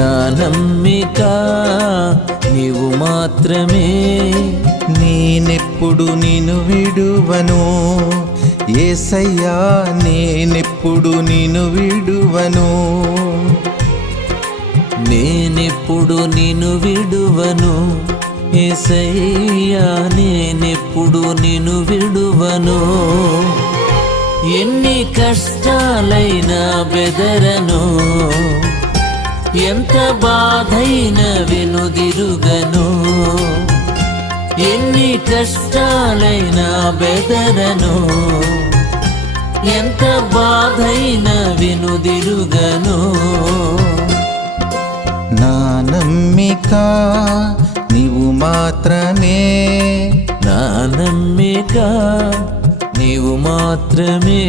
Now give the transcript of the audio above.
నా నమ్మిక నీవు మాత్రమే. నేనెప్పుడు నిన్ను విడువను యేసయ్యా, నేనెప్పుడు నిన్ను విడువను. నేనెప్పుడు నిన్ను విడువను యేసయ్యా, నేనెప్పుడు నిన్ను విడువను. ఎన్ని కష్టాలైనా బెదరను, ఎంత బాధైనా వెనుదిరుగను. ఎన్ని కష్టాలైనా బెదరను, ఎంత బాధైనా వెనుదిరుగను. నా నమ్మిక నీవు మాత్రమే, నా నమ్మిక నీవు మాత్రమే.